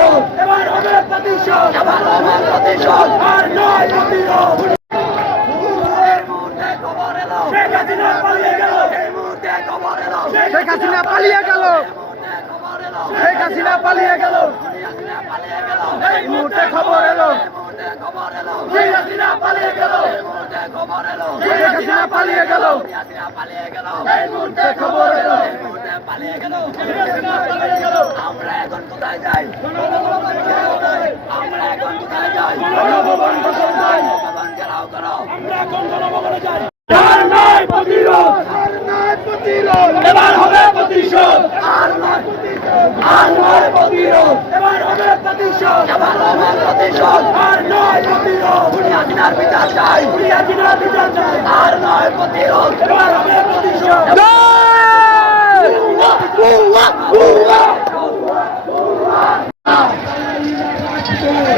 প্রতিরোধ এবার হবে প্রতিশোধ। এবার হবে প্রতিশোধ। আর নয় প্রতিরোধ। শেখ হাসিনা পালিয়ে গেল। শেখ হাসিনা পালিয়ে গেল। শেখ হাসিনা পালিয়ে গেল। এই মুহূর্তে খবর এলো। শেখ হাসিনা পালিয়ে গেল। শেখ হাসিনা পালিয়ে গেল। এই মুহূর্তে খবর এলো। পালিয়ে গেল শেখ হাসিনা পালিয়ে গেল আমরা এখন কোথায় যাই আমরা এখন কোথায় যাই? গণভবন দখল চাই। ভগবান ঘেরাও করো। আমরা এখন গণভবনে যাই। আর নয় প্রতিরোধ। আর নয় প্রতিরোধ। এবার হবে প্রতিশোধ। আর নয় প্রতিশোধ। আর নয় প্রতিরোধ। এবার হবে প্রতিশোধ। এবার হবে প্রতিশোধ। আর নয় প্রতিরোধ। খুনি হাসিনার বিচার চাই। খুনি হাসিনার বিচার চাই। আর নয় প্রতিরোধ। এবার হবে প্রতিশোধ। Thank you.